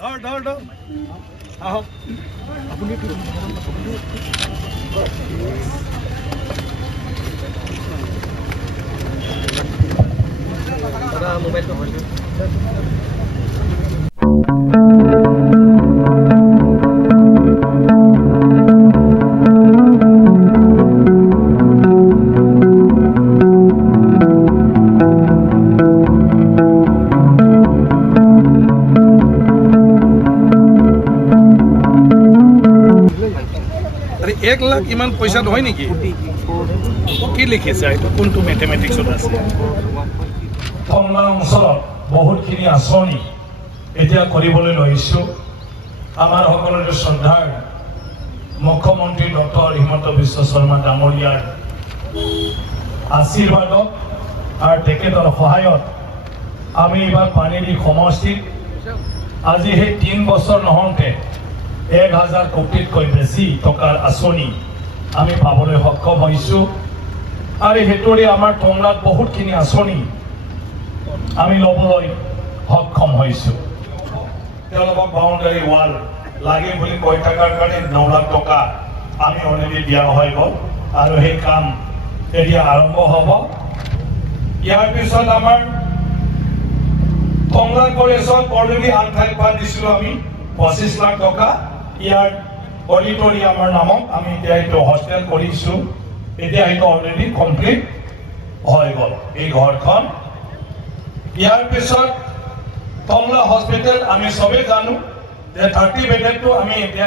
ধৰ আহক আপুনি দাদা মোবাইলটো হয় एक लाख इमान पैसा হয় নেকি কি লিখিছে এটা কোনটো ম্যাথমেটিক্সত আছে কমলা অঞ্চলত বহুতখিনি আঁচনি এতিয়া কৰিবলৈ লৈছো আমাৰ সকলোৰে শ্ৰদ্ধাৰ মুখ্যমন্ত্ৰী ডক্টৰ হিমন্ত বিশ্ব শৰ্মা ডাঙৰীয়াৰ আশীৰ্বাদত আৰু তেখেতৰ সহায়ত আমি এবাৰ পানীৰী সমষ্টিত আজি সেই 3 বছৰ নহওঁতে 1000 কোটিতকৈ বেছি টকাৰ আঁচনি আমি পাবলৈ সক্ষম হৈছো আৰু হেতুৰে আমাৰ টংলাত বহুতখিনি আঁচনি আমি ল'বলৈ সক্ষম হৈছো তেওঁলোকক বাউণ্ডাৰী ৱাল লাগে বুলি কৈ থকাৰ কাৰণে 9 লাখ টকা আমি অলৰেডি দিয়া হৈ গ'ল আৰু সেই কাম এতিয়া আৰম্ভ হ'ব ইয়াৰ পিছত আমাৰ টংলা কলেজত অলৰেডি আনঠাইত পা দিছিলোঁ আমি 25 লাখ টকা ইয়াৰ অডিটৰিয়ামৰ নামত আমি এতিয়া এইটো হোষ্টেল কৰিছোঁ এতিয়া এইটো অলৰেডি কমপ্লিট হৈ গ'ল এই ঘৰখন ইয়াৰ পিছত টংলা হস্পিটেল আমি সবে জানো যে 30 বেডেডটো আমি এতিয়া